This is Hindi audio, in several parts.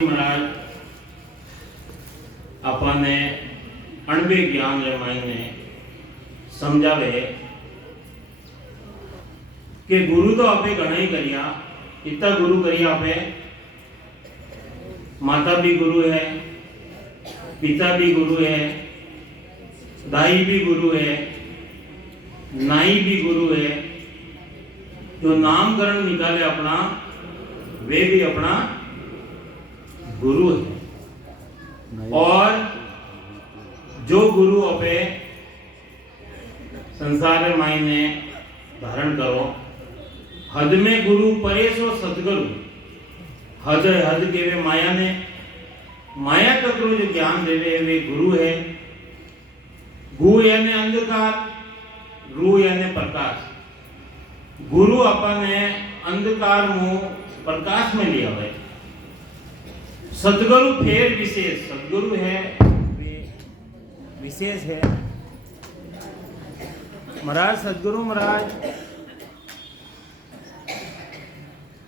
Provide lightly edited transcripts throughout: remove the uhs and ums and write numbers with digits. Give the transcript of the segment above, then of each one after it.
महाराज अपने अणबे ज्ञान रे मायने समझावे कि गुरु तो आपे घणा ही करिया, इतना गुरु करिया आपे, माता भी गुरु है, पिता भी गुरु है, दाई भी गुरु है, नाई भी गुरु है, जो नामकरण निकाले अपना वे भी अपना गुरु है। और जो गुरु अपे संसार मायने धारण करो, हद में गुरु परेशो सतगुरु, हद केवे माया ने, माया तक जो ज्ञान देवे वे गुरु है। गु यानी अंधकार, रु यानी प्रकाश। गुरु अपने अंधकार मुंह प्रकाश में लिया है। सदगुरु फेर विशेष, सदगुरु है वे विशेष है। महाराज सदगुरु महाराज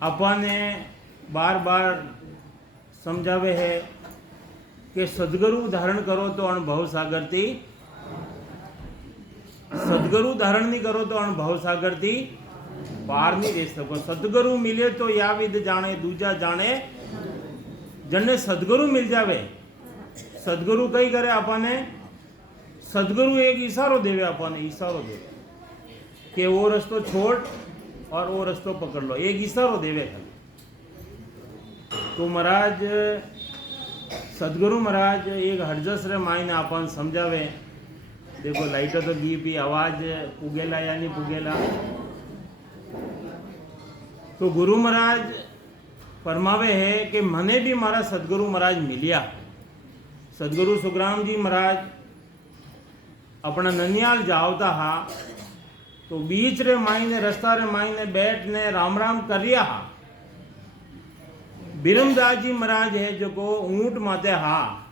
अपने बार बार समझावे है कि सदगुरु धारण करो तो अनुभव सागर थी, सदगुरु धारण नहीं करो तो अनुभव सागर थी पार नहीं दे सको। सदगुरु मिले तो या विद जाने दूजा जाने, जने सदगुरु मिल जावे, सदगुरु कई करे अपने, सदगुरु एक इशारो देवे, अपने इशारो देवे कि वो रस्तो छोड़ और वो रस्तो पकड़ लो, एक इशारो देवे खाली। तो महाराज सदगुरु महाराज एक हरजस रे मायने अपन समझावे, देखो लाइट तो गी पी आवाज पुगेला या नहीं पुगेला। तो गुरु महाराज फरमावे है कि मने भी मारा सदगुरु महाराज मिलिया। सदगुरु सुखराम जी महाराज अपना ननियाल जावता हा, तो बीच रे मायने रस्ता रे मायने बैठ ने राम राम करिया हा। बिरमदास जी महाराज है जो को ऊंट माते हा,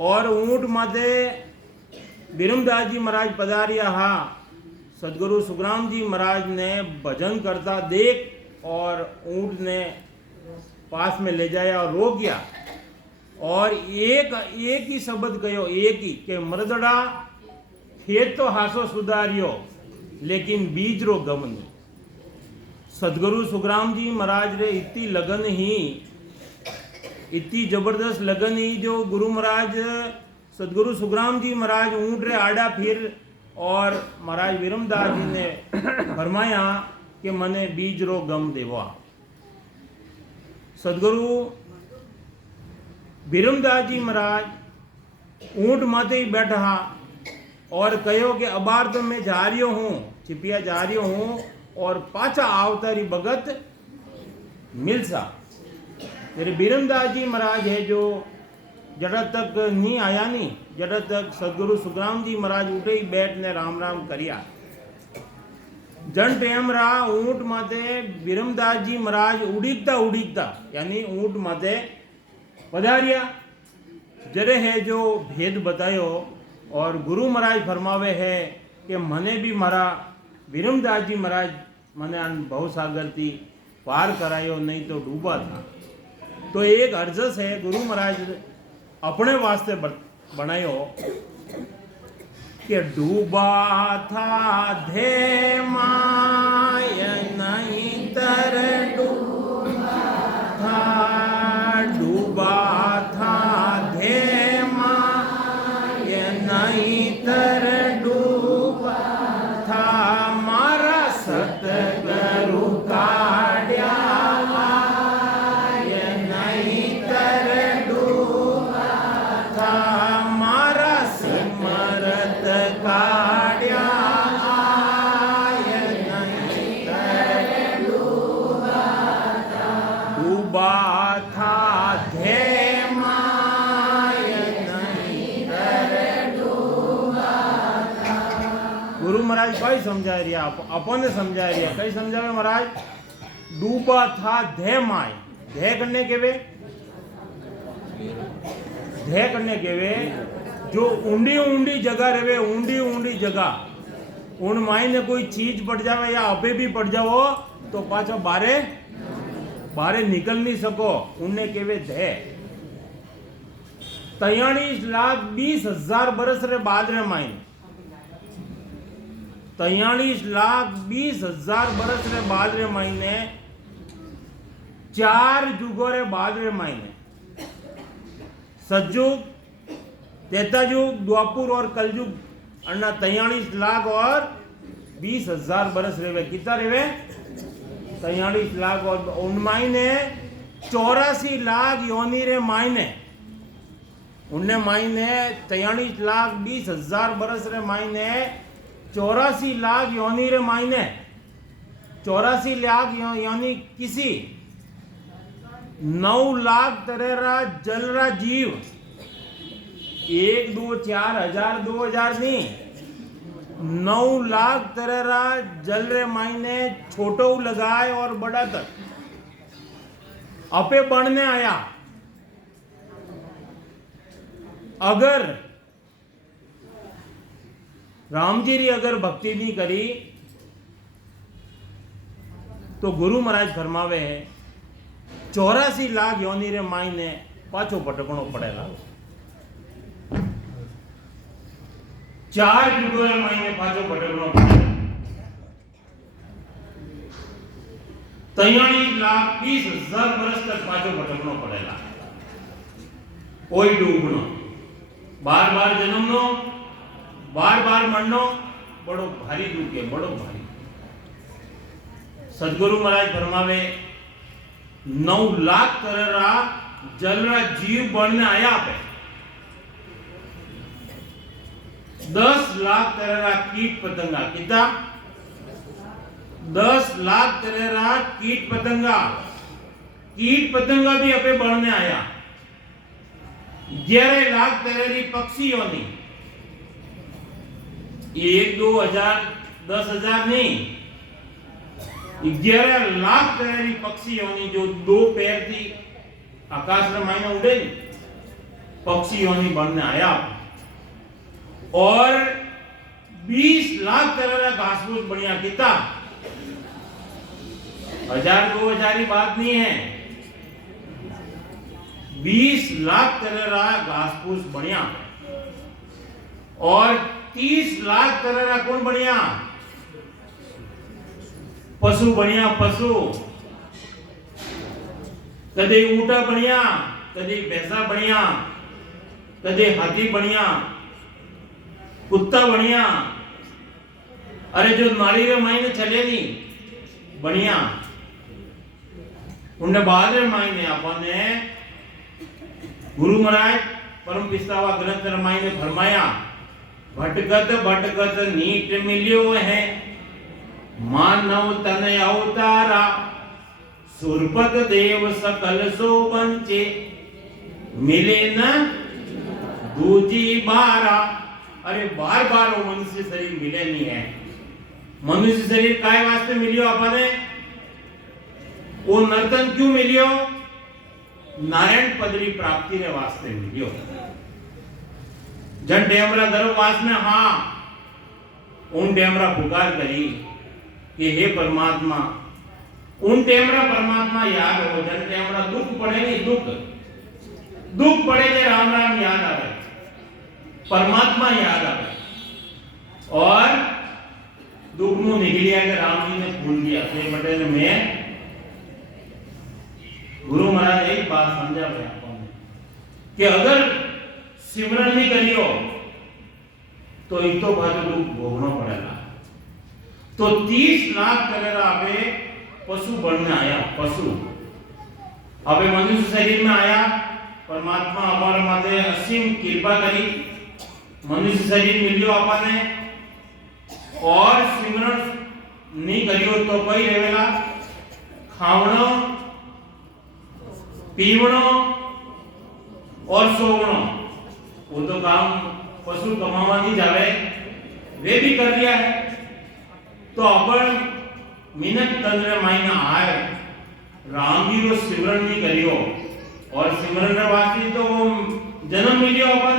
और ऊंट माते बिरमदास जी महाराज पधारिया हा। सदगुरु सुखराम जी महाराज ने भजन करता देख और ऊंट ने पास में ले जाया और रोक गया, और एक ही शब्द कहो, एक ही के मरदड़ा खेत तो हासो सुधारियो लेकिन बीज रो गम नहीं। सदगुरु सुखराम जी महाराज रे इतनी लगन ही, इतनी जबरदस्त लगन ही, जो गुरु महाराज सदगुरु सुखराम जी महाराज ऊंट रे आड़ा फिर, और महाराज विरमदास जी ने फरमाया कि मने बीज रो गम देवा। सदगुरु बिरमदास जी महाराज ऊंट माते ही बैठा और कहो कि अबार तो मैं जा रही हूँ, छिपिया जा रही हूँ, और पाछा आवतारी भगत मिलसा। मेरे बिरमदास जी महाराज है जो जड़ा तक नहीं आया नहीं, जड़ा तक सदगुरु सुखराम जी महाराज उठे ही बैठ ने राम राम करिया। जन टेम रहा ऊंट माते बिरमदास जी महाराज उड़ीकता उड़ीकता यानी ऊंट माते पधारिया। जरे है जो भेद बतायो, और गुरु महाराज फरमावे है कि मने भी मारा बिरमदास जी महाराज मने भव सागर थी पार करायो, नहीं तो डूबा था। तो एक अर्जस है गुरु महाराज अपने वास्ते बनायो कि डूबा था धे माय नहीं तर डूबा था धे माय नहीं तर डूबा था, मारा सतगुरु काढ़्या नहीं तर डूबा था, मारा सिमरत काढ़्या नहीं तर डूबा था धे माय नहीं तर डूबा था। गुरु महाराज कई समझा रिया, अपने समझा रिया, कई समझावे महाराज डूबा था धे माय। धे करने के वे, धे करने के वे जो ऊंडी ऊंडी जगह रहे, ऊंडी ऊंडी जगह, उन मायने कोई चीज पड़ जावे या अबे भी पड़ जाओ तो पाछो बारे बारे निकल नहीं सको उन्हें केवे थे 43,20,000 बरस रे बाद रे माइन 43,20,000 बरस रे बाद रे महीने 4 जुगों रे बाद रे महीने सतयुग, त्रेतायुग, द्वापुर और कलयुग अन्ना 43 लाख और 20,000 बरस रेवे कितना रेवे 43 लाख और उन महीने 84 लाख योनि रे महीने उन्ने महीने 43,20,000 बरस रे महीने 84 लाख योनि रे महीने 84 लाख यानी किसी 9 लाख तरेरा जलरा जीव 1 2 4 हजार 2000 नहीं 9 लाख तरेरा जल रे महीने छोटो लगाए और बड़ा तक अपे बढ़ने आया। अगर राम जी री अगर भक्ति नहीं करी तो गुरु महाराज फरमावे 84 लाख योनि रे मायने पाछो भटकणो पड़ेगा 4 जुगों रे मायने पाछो भटकणो पड़ेगा 43,20,000 वर्ष तक पाछो भटकणो पड़ेगा कोई डूबनो बार बार जन्मनो बार बार मरनो बड़ो भारी दुख है बड़ो भारी। सदगुरु महाराज फरमावे 9 लाख तरेरा जलरा जीव बनने आया पे 10 लाख तरेरा कीट पतंगा कितना 10 लाख तरेरा कीट पतंगा भी अपे बढ़ने आया 11 लाख तरेरी पक्षियों ने 1 2 हजार 10,000 नहीं 11 लाख तरेरी पक्षियों ने जो 2 पैर थी आकाश में मायने उड़े पक्षियों ने बनने आया और 20 लाख तरेरा घास फूस बढ़िया कितना 1000 2,000 की बात नहीं है 20 लाख तरेरा घास फूस बढ़िया और 30 लाख तरेरा कौन बढ़िया पशु बढ़िया पशु कदे ऊँटा बढ़िया कदे भैंसा बढ़िया कदे हाथी बढ़िया कुत्ता बढ़िया अरे जो नाली रे मायने चले नहीं बढ़िया उन्हें बाद में मायने अपने गुरु महाराज परम पिस्तावा ग्रंथ रामायण ने फरमाया भटकत भटकत नीट मिलियो है मानव तन अवतारा सुरपत देव सकल सो बंचे मिले न दूजी बारा। अरे बार बार वो मनुष्य शरीर मिले नहीं है मनुष्य शरीर काय वास्ते मिलियो अपने वो नर्तन क्यों मिलियो नारायण पदरी प्राप्ति रे वास्ते मिलियो जन डेमरा गर्भवास में हाँ उन डेमरा पुकार करी कि हे परमात्मा उन डेमरा परमात्मा याद हो जन डेमरा दुख पड़े नहीं दुख पड़े जे राम राम याद आवे परमात्मा याद आवे और दुख में निकलिया के राम जी ने भूल दिया अपने बटे में गुरु महाराज एक बात समझा कि अगर सिमरन नहीं करियो तो एक तो बात दुख भोगना पड़ेगा। तो 30 लाख तरेरा अबे पशु बनने आया पशु अबे मनुष्य शरीर में आया परमात्मा हमारे माथे असीम कृपा करी मनुष्य शरीर मिलियो अपने और सिमरन नहीं करियो तो कोई रहेगा खावणो पीवणो और सोवणो वो तो काम पशु कमावा नहीं जावे वे भी कर लिया है तो अपन मिनट तंत्र महीना आए राम जी को सिमरन नहीं करियो और सिमरन वास्ते तो वो जन्म मिलियो अपन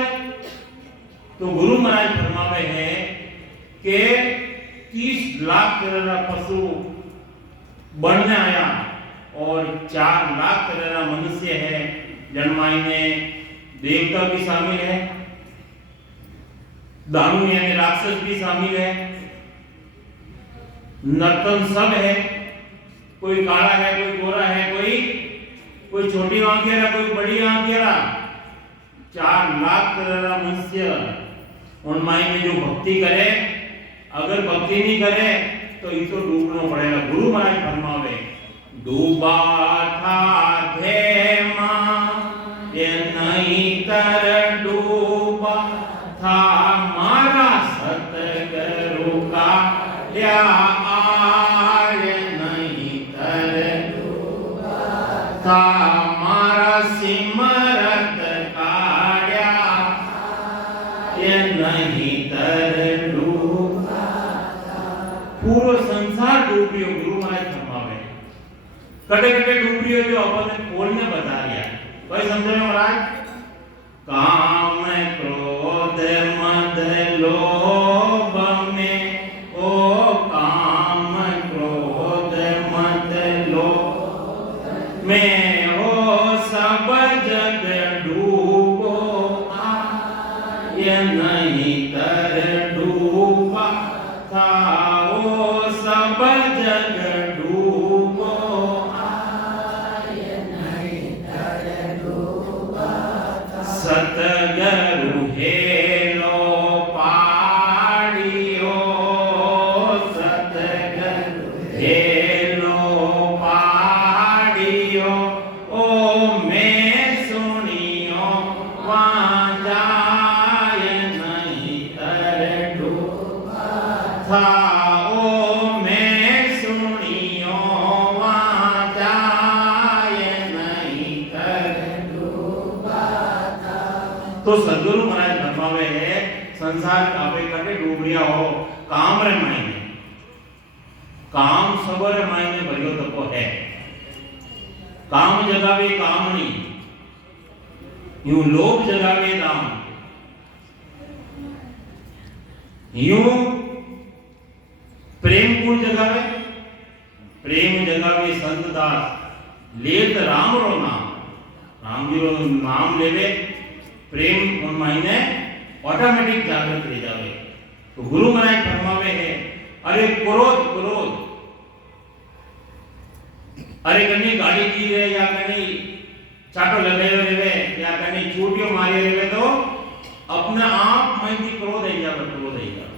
तो गुरु महाराज फरमावे हैं कि 30 लाख तरेरा पशु बनने आया और 4 लाख तरह का मनुष्य है, जन्माईने देवता भी शामिल है, दानव यानी राक्षस भी शामिल है, नर्तन सब है, कोई काला है, कोई गोरा है, कोई छोटी आंखेरा, कोई बड़ी आंखेरा, 4 लाख तरह का मनुष्य उनमाई में जो भक्ति करे, अगर भक्ति नहीं करे तो इसको डूबना पड़ेगा। गुरु महाराज फरमावे, डूबा था धेमा ये नहीं तर डूबा था मारा सतगुरु का या आय नहीं तर डूबा था मारा सिमरत काया ये नहीं तर डूबा। पूरा संसार डूब रही हो, गुरु महाराज फरमावे कटे कटे डूब रही हो, जो अपन खोलने बता दिया। कोई समझे महाराज? काम क्रोध मद लोभ में, ओ काम क्रोध मद लोभ में हो सब जग डूबो ये नहीं तर डूबा था, ओ सब जग डूबो ये नहीं तर डूबा था। सतगुरु हेलो पाड़ियो, सतगुरु हेलो पाड़ियो, ओ मैं सुनियो वहाँ जाए नहीं तर डूबा था, ओ मैं सुनियो वहाँ जाए नहीं तर डूबा था। तो सदगुरु महाराज फरमावे है, संसार आपे कटे डूब रिया हो, काम रे मायने, काम सबर मायने भरियो तको है, काम जगावे काम नहीं, यूं लोभ जगावे दाम, यूं प्रेम गुण जगावे, प्रेम जगावे संत दास, लेत राम रो नाम, राम जी रो नाम लेवे, प्रेम उन मायने ऑटोमेटिक जागृत रह जावे। तो गुरु महाराज फरमावे है, अरे क्रोध क्रोध, अरे कहीं गाड़ी दी रहे या कहीं चाटो लगे रहे या कहीं चूटियों मारे रहे, तो अपने आप में भी क्रोध है जावे, क्रोध है जावे,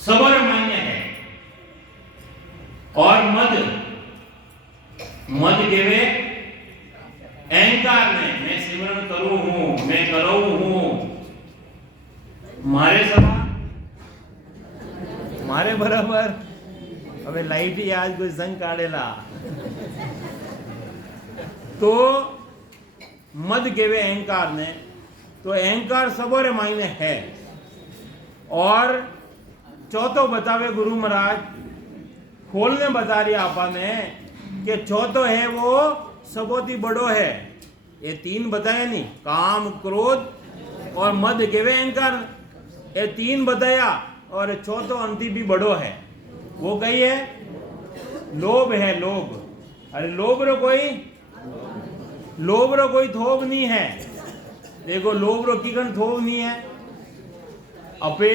सबर मान्य है। और मद, मद केवे अहंकार ने, मैं सिमरन करूं हूं, मैं करो हूं, मारे सभा मारे बराबर હવે લાઈટ आज कोई संग काढ़ेला तो मद केवे अहंकार ने, तो अहंकार सबोरे मायने है। और चौथो बतावे गुरु महाराज, खोलने बता रही आपा ने कि चौथो है वो सबोती बड़ो है। ये 3 बताया नहीं, काम क्रोध और मद केवे अहंकार, ये 3 बताया, और चौथो अंति भी बड़ो है। वो कही है लोभ है, लोभ। अरे लोभ रो कोई थोब नहीं है। देखो लोभ रो की थोब नहीं है। अपे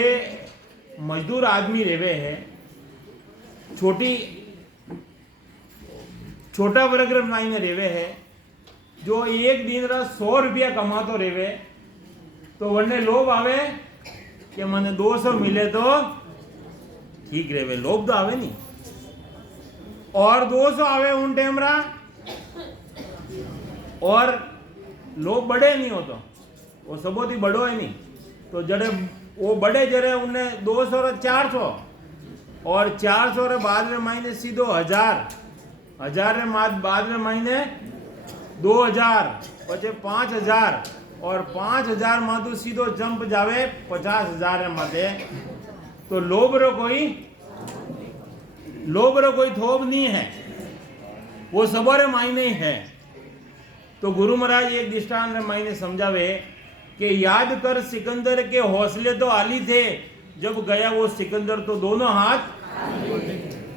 मजदूर आदमी रेवे है, छोटा वर्ग मायने रेवे है, जो एक दिन रा 100 रुपया कमातो रेवे, तो वरने लोभ आवे कि मने 200 मिले तो ठीक रेवे, लोभ तो आवे नहीं। और 200 आवे उन टाइम रा, और लोभ बड़े नहीं हो, तो वो सबोती बड़ो है नहीं, तो जड़े वो बड़े जरे उन्हें 200 और 400, और 400 रे बाद में महीने सीधो 1000 रे बाद में महीने 2000, पचे 5000, और 5000 माधु सीधो जंप जावे 50,000 रे माथे। तो लोभ रो कोई थोब नहीं है, वो सबोरे मायने ही है। तो गुरु महाराज एक दृष्टांत रे मायने समझावे कि याद कर सिकंदर के हौसले तो आली थे, जब गया वो सिकंदर तो दोनों हाथ,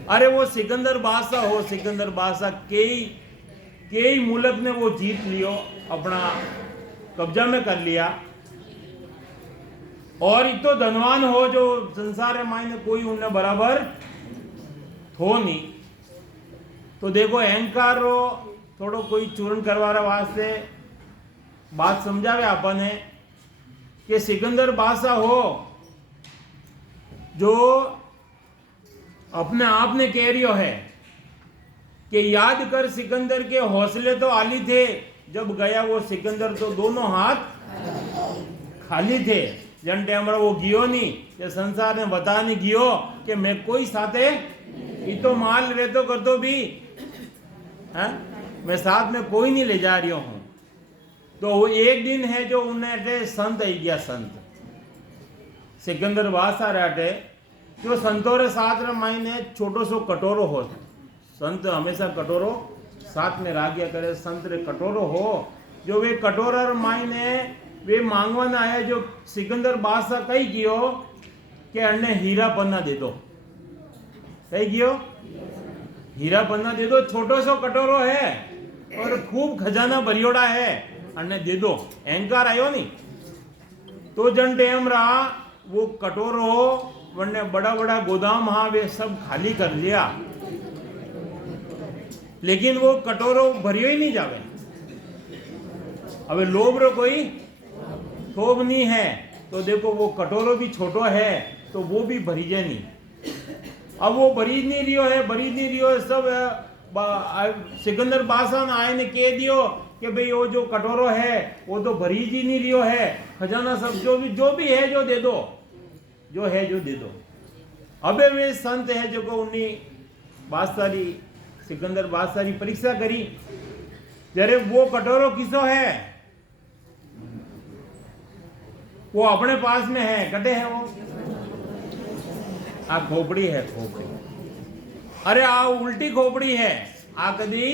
अरे वो सिकंदर बादशाह हो, सिकंदर बादशाह कई कई मुल्क ने वो जीत लियो, अपना कब्जा में कर लिया, और इतो धनवान हो जो संसार में कोई उन्हें बराबर थो नहीं। तो देखो अहंकार रो थोड़ो कोई चूर्ण करवाने वास्ते बात समझावे आपने कि सिकंदर बादशाह हो जो अपने आप ने कह रियो है कि याद कर सिकंदर के हौसले तो आली थे, जब गया वो सिकंदर तो दोनों हाथ खाली थे। जन टाइम वो गियो नहीं, ये संसार ने बता नहीं गियो कि मैं कोई साथे ये तो माल रे तो कर दो भी है, मैं साथ में कोई नहीं ले जा रही हूं। तो वो एक दिन है जो उन्हें संत आई गया, संत सिकंदर बादशाह रहते जो संतों रे साथ रे मायने छोटो सो कटोरो हो, संत हमेशा कटोरो साथ में रागिया करे, संत रे कटोरो हो जो वे कटोरा रे मायने वे मांगवाना आया, जो सिकंदर बादशाह कही गियो कि अन्ने हीरा पन्ना दे दो, कही गियो हीरा पन्ना दे दो, छोटो सो कटोरो है और खूब खजाना भरियोड़ा है, अन्ने दे दो। अहंकार आयो नहीं तो जन टेम रहा वो कटोरो वन्ने बड़ा बड़ा गोदाम हाँ वे सब खाली कर लिया, लेकिन वो कटोरो भरियो ही नहीं जावे। अबे लोभ रो कोई थोब नहीं है, तो देखो वो कटोरो भी छोटो है तो वो भी भरीजे नहीं। अब वो भरीज नहीं रियो है, भरीज नहीं रियो है, सब सिकंदर बादशाह ने आए ने कह दियो कि भाई वो जो कटोरो है वो तो भरीज ही नहीं रियो है, खजाना सब जो भी है जो दे दो, जो है जो दे दो। अबे वे संत है जो को उन्हीं बादशाही सिकंदर बादशाही परीक्षा करी, जरे वो कटोरो किसो है, वो अपने पास में है, कटे है वो आ खोपड़ी है, खोपड़ी, अरे आ उल्टी खोपड़ी है, आ कदी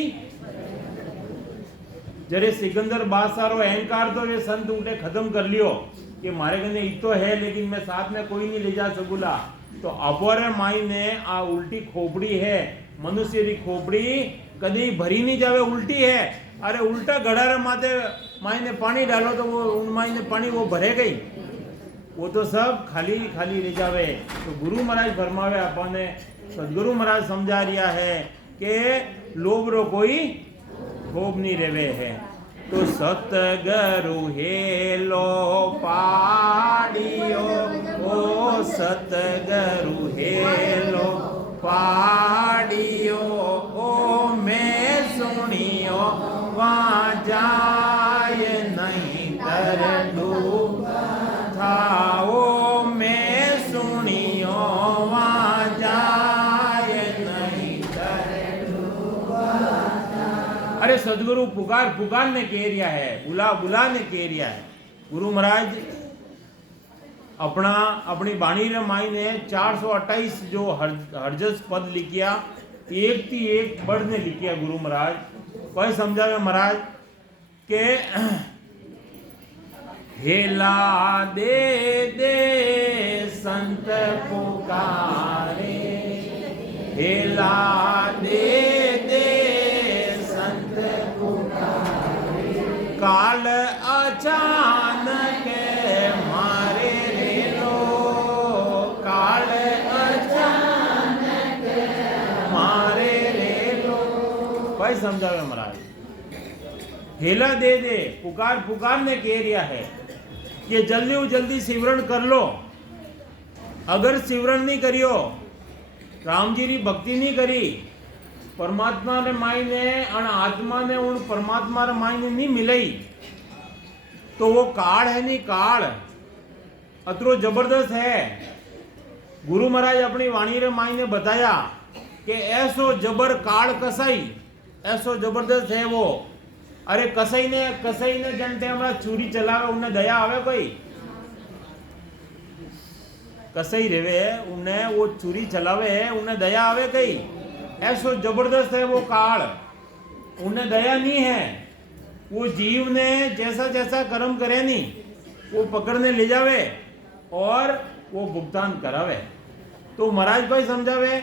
जरे सिकंदर बादशाह रो अहंकार तो ये संत उठे खत्म कर लियो कि मारे कने इतो है लेकिन मैं साथ में कोई नहीं ले जा सकूला। तो अपोरे माई ने आ उल्टी खोपड़ी है, मनुष्य री खोपड़ी कदी भरी नहीं जावे, उल्टी है। अरे उल्टा घड़ा माथे माई ने पानी डालो तो वो उन माई ने पानी वो भरे गई, वो तो सब खाली खाली रह जावे। तो गुरु महाराज फरमावे अपने, सदगुरु महाराज समझा रिया है कि लोभ रो कोई भोग नहीं रेवे है। तो सतगुरु हेलो पाडियो, ओ सतगुरु हेलो पाडियो, ओ मैं सुनियो वहाँ जाय नहीं तर डूब था, ओ मैं सुनियो वहाँ जाय नहीं तर डूब था। अरे सदगुरु पुकार पुकार ने कह रिया है, बुला बुला ने कह रिया है। गुरु महाराज अपनी बाणी रे माई ने 428 जो हरजस पद लिखिया, एक थी एक बढ़ ने लिखिया गुरु महाराज। कोई समझावे महाराज के हेला दे दे संत पुकारे, हेला दे दे संत पुकारे, काल अचानक मारे रे लो, काल अचानक मारे रे लो। कोई समझावे महाराज हेला दे दे, पुकार पुकार ने कह रिया है कि जल्दी सिमरण कर लो। अगर सिमरण नहीं करियो, राम जी री भक्ति नहीं करी, परमात्मा ने माई ने और आत्मा ने उन परमात्मा रे माई ने नहीं मिलाई, तो वो काल है नहीं, काल अतरो जबरदस्त है। गुरु महाराज अपनी वाणी रे माई ने बताया कि ऐसो जबर काल कसाई, ऐसो जबरदस्त है वो। अरे कसाई ने जनते हमारा चूरी चलावे उन्हें दया आवे कोई? कसाई रेवे उन्हें वो चूरी चलावे है उन्हें दया आवे कई? ऐसो जबरदस्त है वो काल, उन्हें दया नहीं है। वो जीव ने जैसा जैसा कर्म करे नहीं वो पकड़ने ले जावे और वो भुगतान करावे। तो महाराज भाई समझावे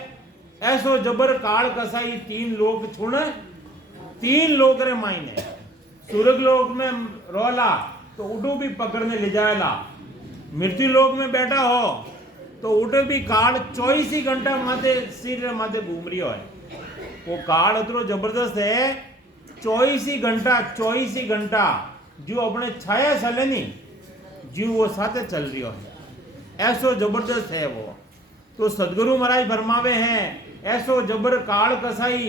ऐसो जबर काल कसाई, 3 लोग छुण तीन लोग रे मायने स्वर्ग लोक में रोला तो उठो भी पकड़ने ले जाएला, मृत्यु लोक में बैठा हो तो उठे भी काल 24 ही घंटा माथे सिर माथे घूम रही है। वो काल अतरो जबरदस्त है, 24 ही घंटा जो अपने छाया चले नहीं जो वो साथे चल रही है, ऐसो जबरदस्त है वो। तो सदगुरु महाराज फरमावे हैं ऐसो जबर काल कसाई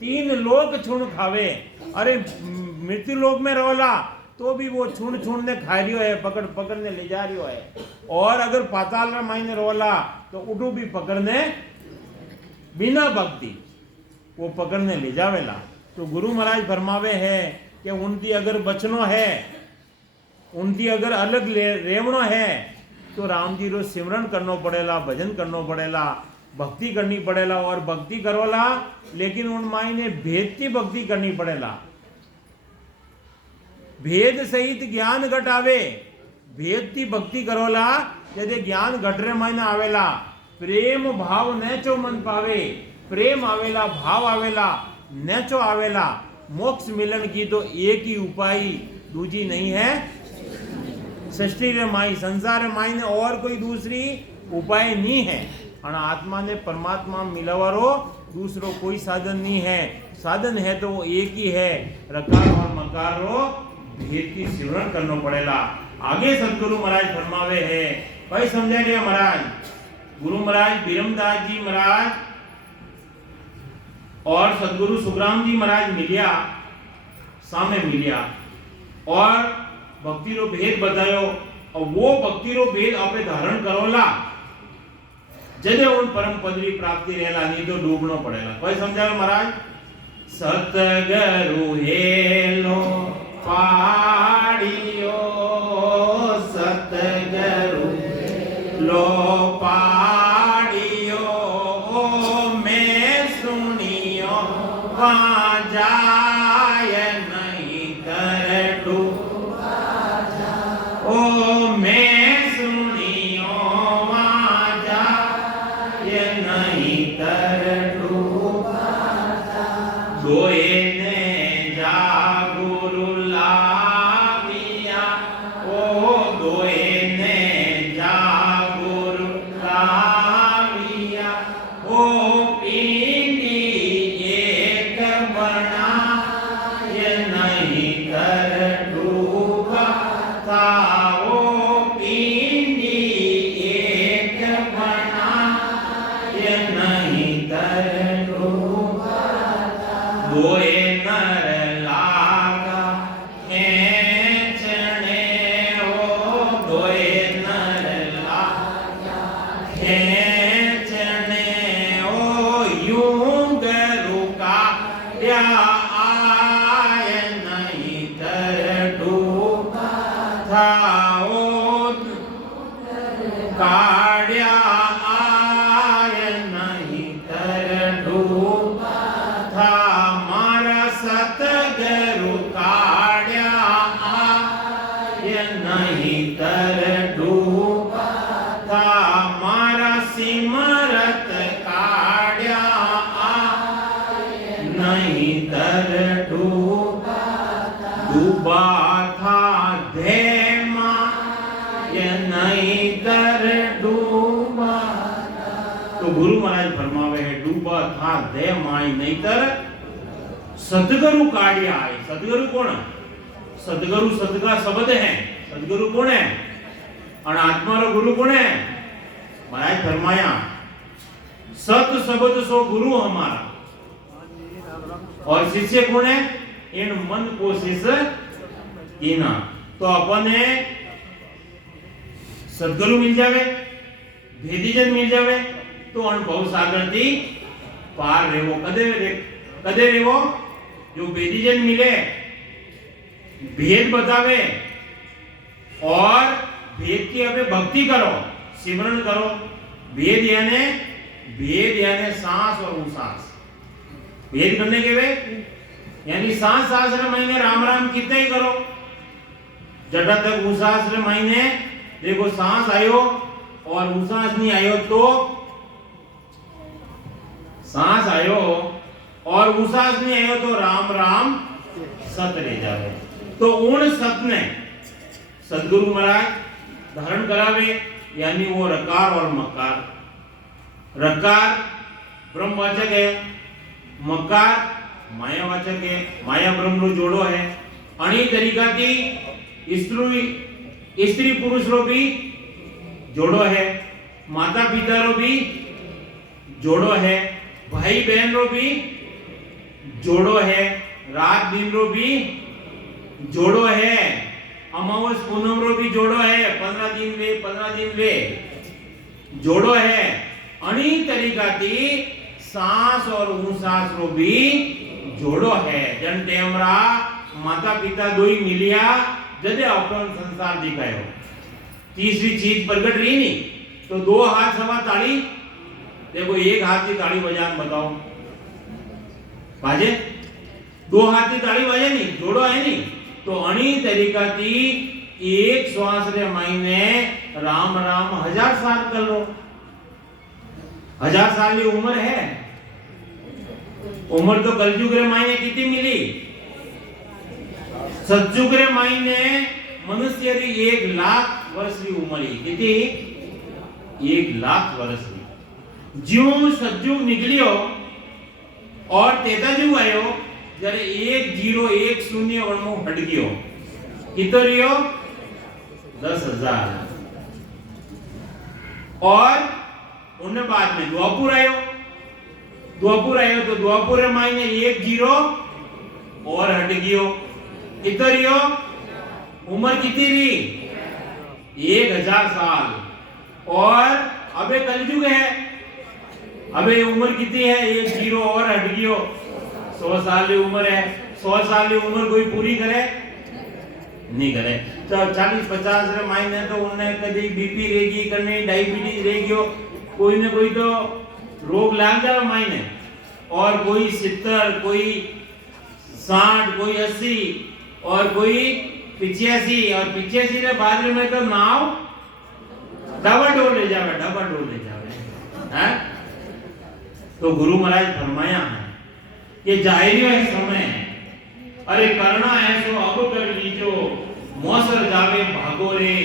तीन लोक छुण खावे। अरे मृत्यु लोक में रोला तो भी वो छुण छुण ने खा रियो है, पकड़ पकड़ने ले जा रियो है। और अगर पाताल रे मायने रोला तो उठू भी पकड़ने बिना भक्ति वो पकड़ने ले जावेला। तो गुरु महाराज फरमावे है कि उनकी अगर बचनो है, उनकी अगर अलग रेवणो है तो राम जी रो सिमरन करनो पड़ेला, भजन करनो पड़ेला, भक्ति करनी पड़ेला। और भक्ति करोला लेकिन उन मायने भेद की भक्ति करनी पड़ेला। भेद सहित ज्ञान घटावे, भेद की भक्ति करोला यदि ज्ञान घटरे मायने आवेला। प्रेम भाव नेचो मन पावे, प्रेम आवेला, भाव आवेला, नेचो आवेला। मोक्ष मिलन की तो एक ही उपाय, दूजी नहीं है सृष्टि रे माई, संसार रे माई ने और कोई दूसरी उपाय नहीं है। और आत्मा ने परमात्मा मिलवारो दूसरो कोई साधन नहीं है। साधन है तो वो एक ही है, रकार और मकार रो भेद की सिमरन करना पड़ेला। आगे सदगुरु महाराज फरमावे है, भाई समझे लिया महाराज, गुरु महाराज बीरमदास जी महाराज और सदगुरु सुखराम जी महाराज मिलिया, सामने मिलिया और भक्ति रो भेद बतायो। और वो भक्ति रो भेद आपे धारण करोला जदे उन परम पदवी प्राप्ति रहेला, नहीं तो डूबनो पड़ेला। कोई समझावे महाराज, सतगुरु हेलो पाड़ियो, सतगुरु लो पाड़ियो, मैं सुनियो वहाँ जाय नहीं कर डूबा जा। ओ मैं सुनियो वहाँ जाय नहीं कर डूबा जा। दोए दे माई नहीं तर सदगुरु काढ़िया आए। सदगुरु कौन? सदगुरु सद का शब्द है। सदगुरु कौन है? और आत्मा रो गुरु कौन है? महाराज फरमाया सत शब्द सो गुरु हमारा। और शिष्य कौन है? इन मन को शिष्य कीना। तो अपने सदगुरु मिल जावे, भेदीजन मिल जावे तो अनुभव सागर थी पार रेवो। कदे रेवो? जो वेदीजन मिले, भेद बतावे और भेद की अबे भक्ति करो, सिमरन करो। भेद यानी सांस और उसास। भेद करने के वे यानी सांस रे महीने राम राम कितने ही करो, जटा तक उसास रे महीने देखो सांस आयो और उसास नहीं आयो तो सांस आयो और उसास नहीं आयो तो राम राम सत ले जावे। तो उन सत ने सदगुरु महाराज धारण करावे, यानी वो रकार और मकार। रकार ब्रह्मवाचक है, मकार मायावाचक है, माया ब्रह्म रो जोड़ो है। अणी तरीका की स्त्री पुरुष रो भी जोड़ो है, माता पिता रो भी जोड़ो है, भाई बहन रो भी जोड़ो है, रात दिन रो भी जोड़ो है, अमावस पूनम रो भी जोड़ो है, 15 दिन वे जोड़ो है। अणी तरीका थी सांस और ऊसास रो भी जोड़ो है। जन टेमरा माता पिता दोई मिलिया जदे अपन संसार दिखायो। तीसरी चीज प्रकट रही नहीं तो 2 हाथ सवा ताली, देखो 1 हाथ की ताली बजान बताओ बाजे, 2 हाथ की ताली बजे नहीं, जोड़ो है नहीं। तो अणी तरीका थी एक श्वास रे महीने राम राम 1000 साल कर लो। 1000 साल की उम्र है। उम्र तो कलयुग रे महीने कितनी मिली? सतयुग रे महीने मनुष्य री 1 लाख वर्ष की उम्र ही कितनी? 1 लाख वर्ष की। ज्यों सतयुग निकलियो और त्रेतायुग आयो, जरे 1010 वर्मो हट गयो, कितो रियो? 10,000। और उन बाद में द्वापुर आयो तो द्वापुर रे मायने 1 0 और हट गयो, कितो रियो? उम्र कितनी रही? 1000 साल। और अबे कलयुग है, अबे उम्र कितनी है? 1 0 और हट गयो, 100 साल की उम्र है। 100 साल की उम्र कोई पूरी करे? नहीं करे। तो 40-50 रे मायने तो उन्हें कभी बीपी रहेगी, कभी डायबिटीज रहेगी, कोई न कोई तो रोग लाग जाए मायने। और कोई 70, कोई 60, कोई 80 और कोई 85। और 85 रे बाद में तो नाव डबल डोर ले जावे हैं। तो गुरु महाराज फरमाया है कि जाइयो है समय, अरे करना है सो अब कर लीजो, मौसर जावे भागो रे,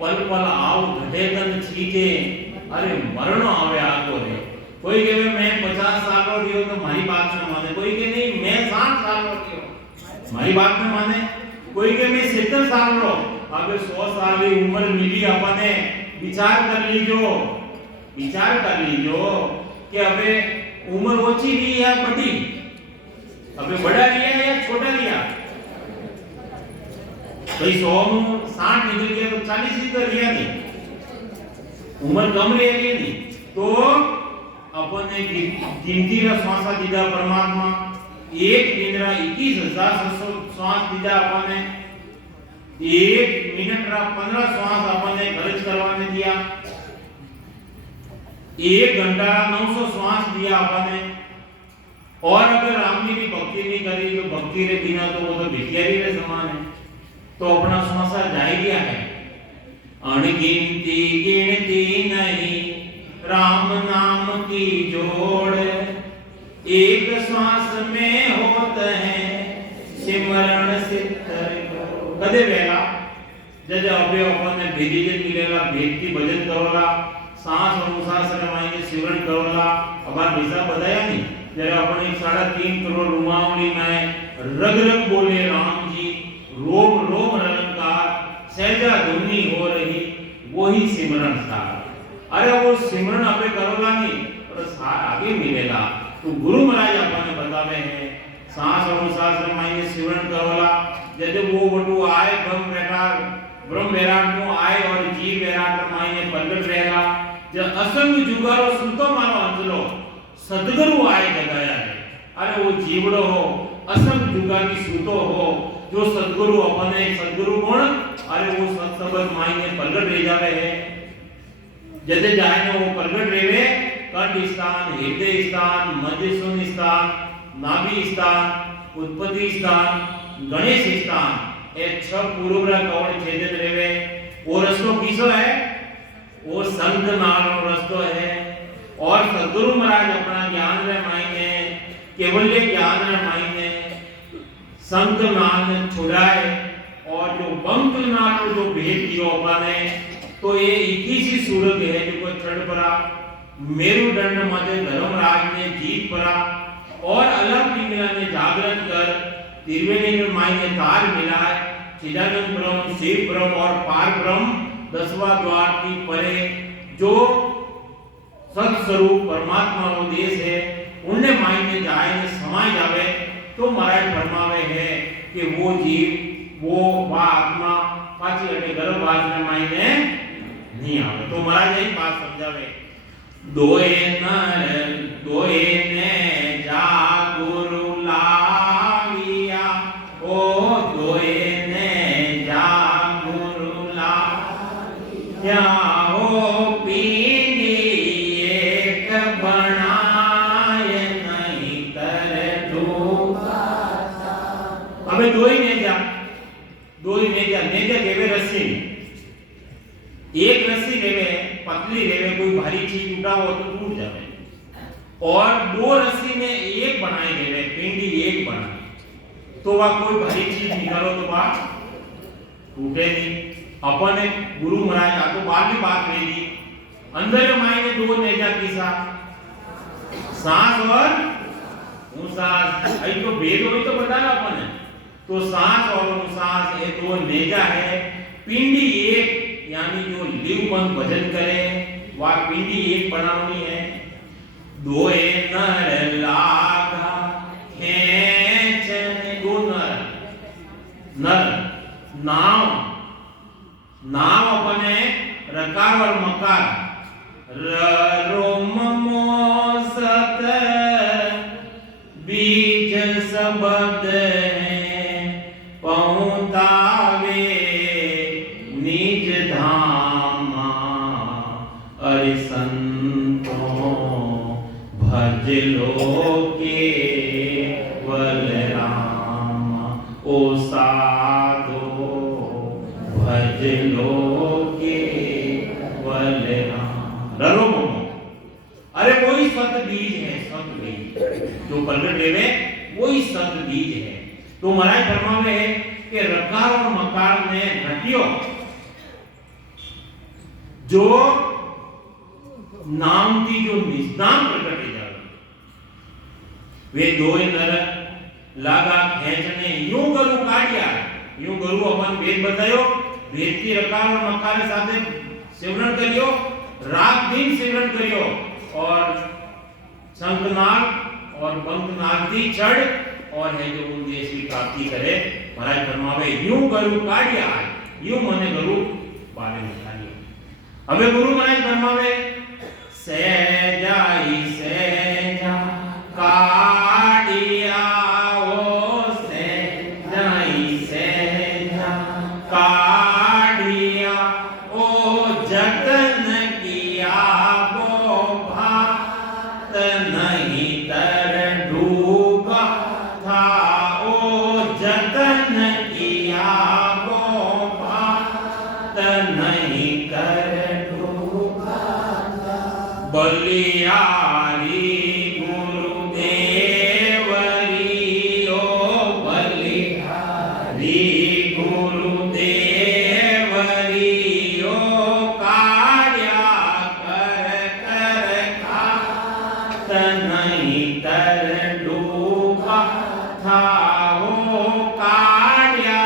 पल पल आओ घटे तन छीटे, अरे मरण आवे आगो रे। कोई कहे मैं 50 साल रो रियो तो मारी बात न माने, कोई कहे नहीं मैं 60 साल रो रियो मारी बात न माने, कोई कहे मैं 70 साल रो। अब 100 साल की उम्र मिली अपने, विचार कर लीजो कि अबे उम्र ओછી रही है बड़ी, अबे बड़ा लिया या छोटा लिया? भाई 100 में 60 निकल गया तो 40 ही तो लिया नहीं, उम्र कम रह गई नहीं। तो अपन ने गिनती रा श्वास दीदा परमात्मा, एक दिन रा 21,700 श्वास दीदा अपन ने, 1 मिनट रा 15 श्वास अपन ने खर्च करवाने दिया, 1 घंटा 900 श्वास दिया अपन ने। और अगर राम जी की भक्ति नहीं करी तो भक्ति रे बिना तो वो तो भिखारी रे समान है। तो अपना श्वास जाए गया है। अनगिनती गिनती नहीं राम नाम की जोड़, एक श्वास में होता है सिमरण सिद्धर। कदे वेला जब अबे अपन ने भेदी जे मिलेला, भेद की भजन करोला, सांस और उसास रे मायने सिमरण करोला। अब दिशा बताया नहीं, जरा अपने 3.5 करोड़ रुमावली में रग रग बोले राम जी, रोम रोम रलंकार, सहजा धुनी हो रही वही सिमरन सार। अरे वो सिमरन अबे करोला नहीं और सार आगे मिलेगा। तो गुरु महाराज अपने बतावे हैं सांस और उसास रे मायने सिमरन करोला। जब वो वटू आए ब्रह्म विराट नु आए और जीव विराट रे मायने प्रगट रहेगा। जब असंग जुगारो सुतो मारो अंजलो सदगुरु आए जगाया है। अरे वो जीवड़ो हो, असंग जुगारी सूतो हो, जो सदगुरु अपने सदगुरु गुण, अरे वो सत्संग मायने प्रगट रह जावे है। जदे जाए न वो प्रगट रेवे, कंठ स्थान, हृदय स्थान, मध्यस्थन स्थान, नाभि स्थान, उत्पत्ति स्थान, गणेश स्थान, ये 6 पूर्व रा कवण छेदन रेवे। वो रस्तो किसो है? वो संत नाम रस्तो है। और सदगुरु महाराज अपना ज्ञान रे मायने केवल्य ज्ञान मायने संत नाम छुड़ाए और जो बंक नाम जो भेद दियो अपने तो ये 21 सूरत है जो चढ़ पड़ा मेरुदंड माते धर्मराज ने जीत पड़ा और अलग पिंगला ने जागृत कर त्रिवेणी में मायने तार मिलाए चिदानंद ब्रह्म शिव ब्रह्म और पार ब्रह्म 10वां द्वार की परे जो सत स्वरूप परमात्मा नो देश है उन्हें मायने जाए ने समाय जावे तो महाराज फरमावे है कि वो जीव वो आत्मा पाछी अटे गर्भवास में मायने नहीं आवे। तो महाराज एक बात समझावे दोए ने जा गुरु लाविया ओ दोए ने जा गुरु लाविया ओ पीनी एक बनाए नहीं कर दूंगा। अबे दो ही नेजा देवे रस्सी एक रस्सी लेवे पतली लेवे कोई भारी चीज उठाओ तो टूट जावे और दो रस्सी में एक बनाए देवे पिंडी एक बनाए तो वह कोई भारी चीज निकालो तो बात टूटे नहीं। अपने गुरु महाराज आ तो बात की बात रही थी अंदर मायने दो नेजा किसा सांस और सांस आई तो भेद हो तो बताया अपने तो सांस और सांस ये दो नेजा है पिंडी एक यानी जो लिवबंद भजन करे वह पिंडी एक बनावनी है। दोए नर लागा खेचने दो नर नाव अपने रकार और मकार रोम मोसत बीज सबद पहुंचावे निज धामा अरे संतों भज लो के बलरामा ओ साधो भज लो के बलराम डरो ममो। अरे वही सत बीज है सत बीज जो प्रगट देवे वही सत बीज है। तो महाराज फरमावे है कि रकार और मकार ने घटियो जो नाम की जो निष्णाम प्रकट जावे वे दोए नर लागा खेचने यूं गरु काढ़िया यूं गरु अपन वेद बतायो वेद की रकार और मकार साथे सिमरन करियो रात दिन सिमरन करियो और शंखनाद और बंकनाद की चढ़ और है जो उन देश की प्राप्ति करे। महाराज फरमावे यूं गरु काढ़िया यूं मने गरु बाले निकालियो। अबे गुरु महाराज फरमावे सहजा काढ़िया ओ सहजा काढ़िया ओ जतन किया वो भात नहीं तर डूबा था ओ जतन किया वो भात नहीं कर डूबा था बलियारी गुरुदेवरी ओ बलिहारी गुरुदेवरी ओ काढ़िया कर खात नहीं तर डूबा था ओ काढ़िया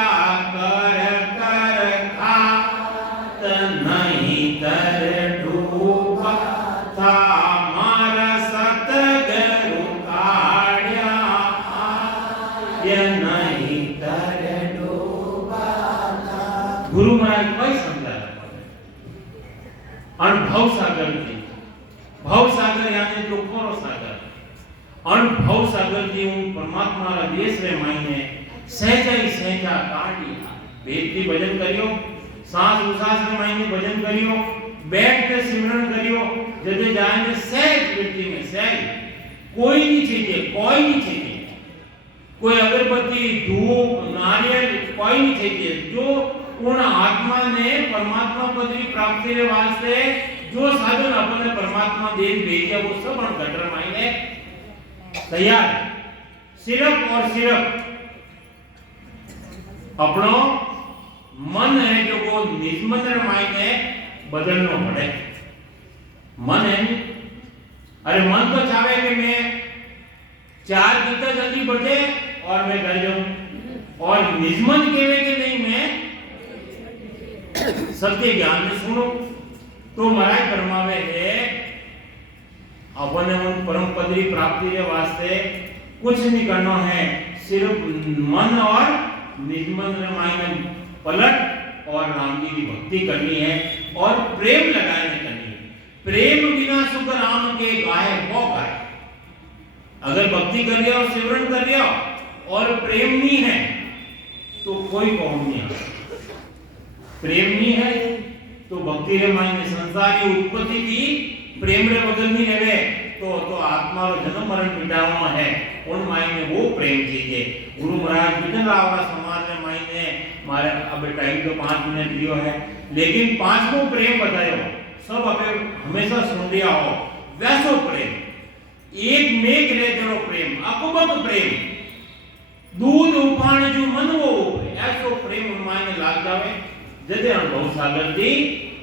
कर खात नहीं तर डूबा था मारा सतगुरु काढ़िया ये नहीं तर डूबा था। गुरु महाराज कोई समझा अनुभव सागर थी भव सागर यानी दुखों रो सागर अनुभव सागर थी उन परमात्मा रा देश रे मायने सहजा काढ़िया वेद की भजन करियो सांस उसास रे मायने भजन करियो बैठ के सिमरन करियो जदे जाने सहज वृत्ति में सहज कोई नहीं चाहिए कोई अगरबत्ती धूप नारियल कोई नहीं चाहिए जो पूर्ण आत्मा ने परमात्मा पद की प्राप्ति के वास्ते जो साधन अपने परमात्मा देन भेजिया वो सब गटर मायने तैयार है। सिर्फ और सिर्फ अपनो मन है जो वो निजमन माई ने बदलना पड़े। मन है, अरे मन तो चाहे कि मैं 4 गीता जल्दी बढ़े और मैं कर जाऊं, और निजमन कहवे कि नहीं मैं सत्य ज्ञान में सुनो। तो महाराज फरमावे है अपन उन परम पदरी प्राप्ति के वास्ते कुछ नहीं करना है, सिर्फ मन और निजमन माई में पलट और राम जी की भक्ति करनी है और प्रेम लगाने करनी है। प्रेम बिना सुख राम के गाए वो गाए। अगर भक्ति कर लिया और सिमरन कर लिया और प्रेम नहीं है तो कोई कौम नहीं आता। प्रेम नहीं है तो भक्ति रे मायने संसार की उत्पत्ति की प्रेम रे बदल नहीं रहे तो आत्मा रो जन्म मरण मिटावा है। उन मायने वो प्रेम चाहिए। गुरु महाराज बिना आवरा समाज रे मायने मारे अब टाइम तो 5 मिनट लियो है, लेकिन 5वां प्रेम बतायो सब अबे हमेशा सुन लिया हो। वैसो प्रेम एक मेघ रे जरो प्रेम, अकबक प्रेम, दूध उफाण जो मन वो ऐसो प्रेम मायने लाग जावे जदे अनुभव सागर दी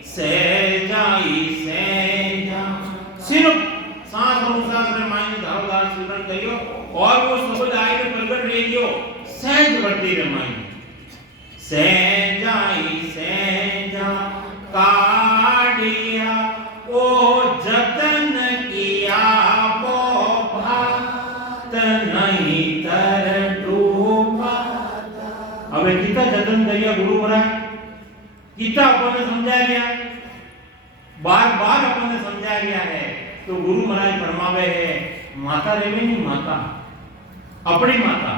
सहजाई सहजा। सिर्फ सांस अनुसार रे मायने धारदार सिमरन करियो और वो शब्द आए के प्रगट रह गयो सहज बढ़ती रे मायने। सहजाई सहजा काढ़िया ओ जतन किया वो भात नहीं तर डूबा। अबे कितना जतन करिया गुरु महाराज, कितना अपन समझाया गया, बार बार अपन समझाया गया है। तो गुरु महाराज फरमावे है माता रेवे नहीं, माता अपनी माता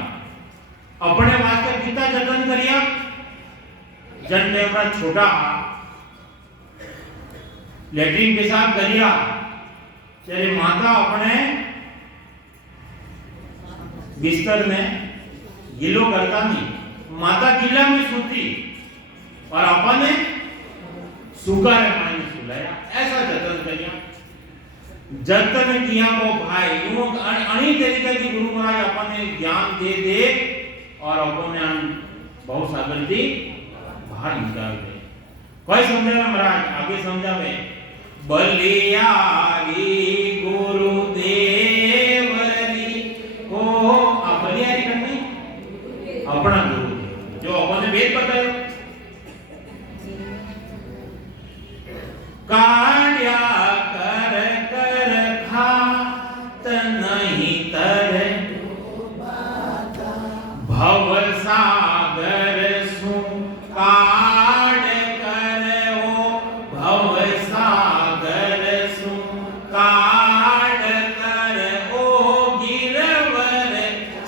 अपने वास्ते कितना जतन करिया। जन ने अपना छोटा लेटरिन पेशाब करिया तेरे माता अपने बिस्तर में गिलो करता नहीं, माता गीला में सोती और अपन ने सूखा रे मायने सुलाया। ऐसा जतन करिया, जतन किया वो भाई। यूं अणी तरीके की गुरु महाराज अपन ने ज्ञान दे दे और अपन ने बहुत सागर जी बाहर निकाल दे। कोई समझावे महाराज आगे समझावे बलियारी गुरुदेवरी को बलियारी करनी अपना गुरु जो अपन ने वेद बतायो। काढ़िया कर कर खात नहीं तर भव सागर सु काढ़ कर ओ भव सागर सु काढ़ कर ओ गिरवर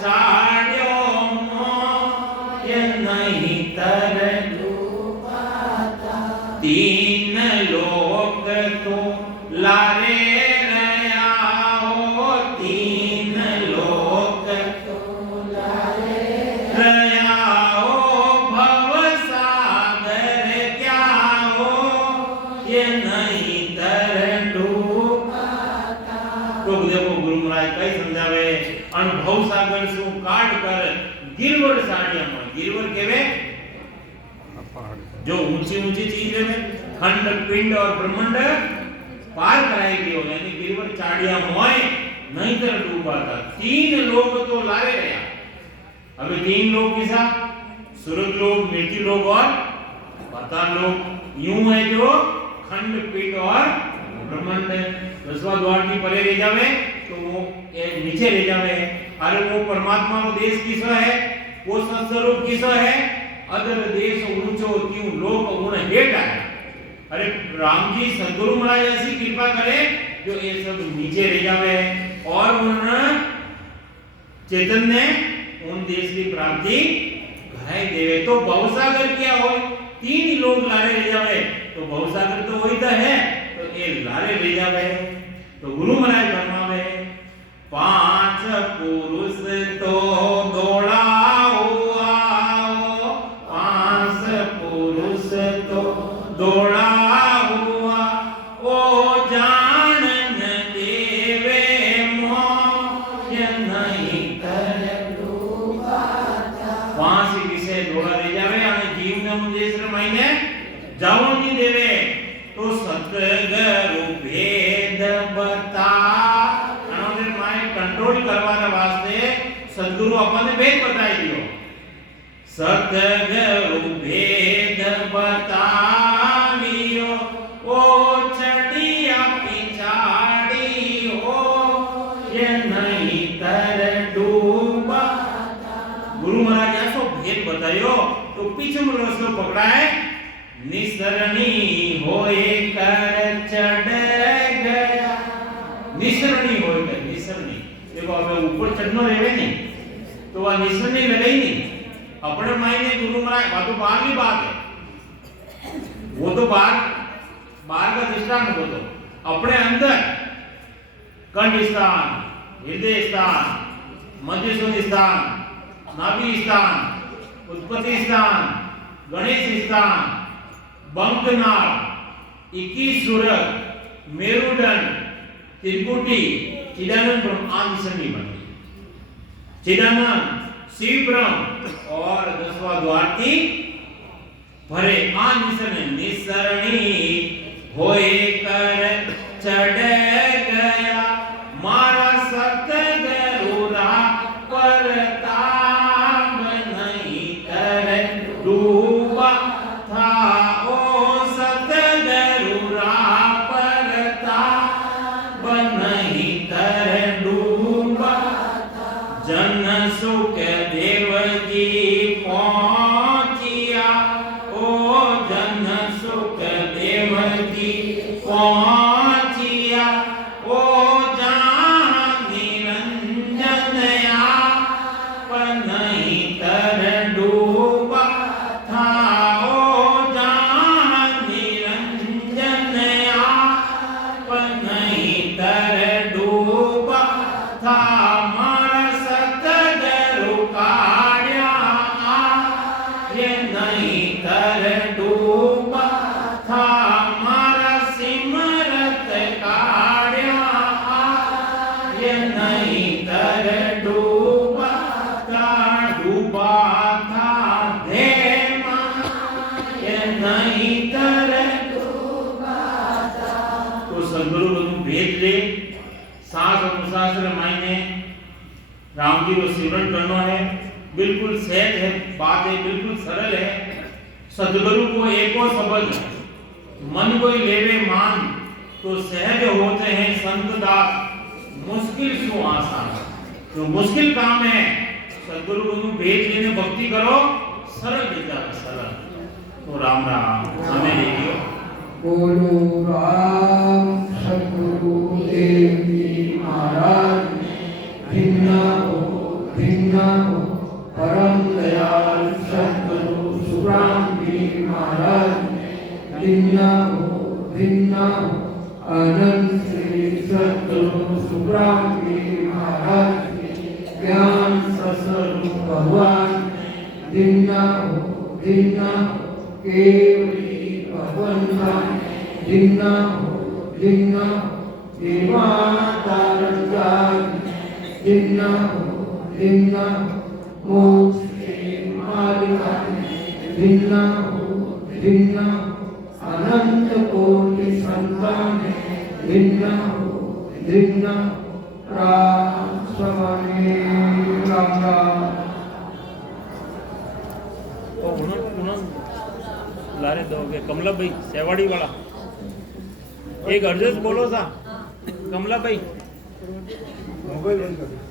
चाड्यो मोय नहीं तर तीन लोक तो लारे रया हो, तीन लोक तो लारे रया हो, भव सागर क्या हो ये नहीं तर डूबाता। तो देखो गुरु महाराज कई समझावे अनुभव सागर सु काट कर गिरवर साड़िया में। गिरवर केवे जो ऊंची ऊंची चीज है खंड पिंड और ब्रह्मांड पार कराएगी हो, यानी गिरवर चाड़िया मोय नहीं तर डूबाता। 3 लोग तो लावे रहा। अभी 3 लोग किसा सुरग लोग, मृत्यु लोग और पाताल लोग। यूं है जो खंड पिंड और ब्रह्मांड 10वां द्वार की परे रह जावे तो वो नीचे रह जावे। अरे वो परमात्मा को देश किसा है, वो सत्स्वरूप किसा है, अदर देश ऊंचो क्यों लोक गुण हेठ आया। अरे राम जी सद्गुरु महाराज ऐसी कृपा करे जो ये सब नीचे रह जावे और उन चेतन ने उन देश की प्राप्ति घाय देवे। तो भवसागर क्या हो, 3 लोग लारे रह जावे तो भवसागर तो वही तो है, तो ये लारे रह जावे। तो गुरु महाराज फरमावे 5 पुरुष तो दौड़ा दौड़ा हुआ ओ जानन देवे मोय नहीं तर जावन नहीं देवे तो सतगुरु भेद बता अनोदर माइंड कंट्रोल करवाने वास्ते सदगुरु अपने भेद बताई दियो सतगुरु भेद बतावियो ओ चढ़िया पिछाड़ी हो ये नहीं तर डूबा गुरु महाराज ऐसो भेद बतायो तो पीछे में रस्ता पकड़ा है निसरणी होए कर चढ़ गया निसरणी होए कर निसरणी देखो अब ऊपर चढ़ना रहेगा नहीं तो वह निसरणी लगे ही नहीं अपने मायने गुरु महाराज बात तो बाहर की बात है वो तो बाहर का दृष्टांत वो तो अपने अंदर कंठ स्थान हृदय स्थान मध्यस्थल स्थान नाभि स्थान उत्पत्ति स्थान गणेश स्थान बंकनाल 21 सूरत मेरुदंड त्रिकुटी चिदानंद ब्रह्म आदिशनि बनी चिदानंद शिव ब्रह्म और 10वां द्वार की भरे निसरणी होए कर चढ़ गया मारा सतगुरु रा परताप नहीं कर डूबा था ओ सतगुरु रा परताप नहीं कर डूबा जन सुख देव जी पहुंचिया ओ जन सुख देव जी पहुंचिया ओ जहाँ निरंजन आप नहीं तर डूबा था ओ जहाँ निरंजन आप नहीं तर डूबा था मारा सतगुरु काढ़्या ये नहीं तर डूबा था मारा सिमरत काढ़्या ये नहीं तर डूबा था धेमा ये नहीं तर तो सदगुरु को भेज ले सास और शास्त्र मायने राम जी को सिमरन करना है बिल्कुल सहज है बात है बिल्कुल सरल है सदगुरु को एको शब्द मन को ही लेवे मान तो सहज होते हैं संत दास मुश्किल सु आसान जो मुश्किल काम है सदगुरु को भेज लेने भक्ति करो सरल विचार सरल तो राम राम हमें देखियो बोलो राम सतगुरु देव जी महाराज भिन्न हो परम दयाल सतगुरु सुखराम जी महाराज भिन्न हो अनंत श्री सतगुरु सुखराम जी महाराज ज्ञान ससुर भगवान भिन्न हो केवली भगवंता भिन्न हो देवातारंगान भिन्न हो मोक्ष के मालिकान भिन्न हो अनंत कोटि संतान भिन्न हो राम स्वामी राम राम लारे दोगे कमला भाई सेवाड़ी वाला एक अर्जेस बोलो सा कमला भाई मोबाइल बंद कर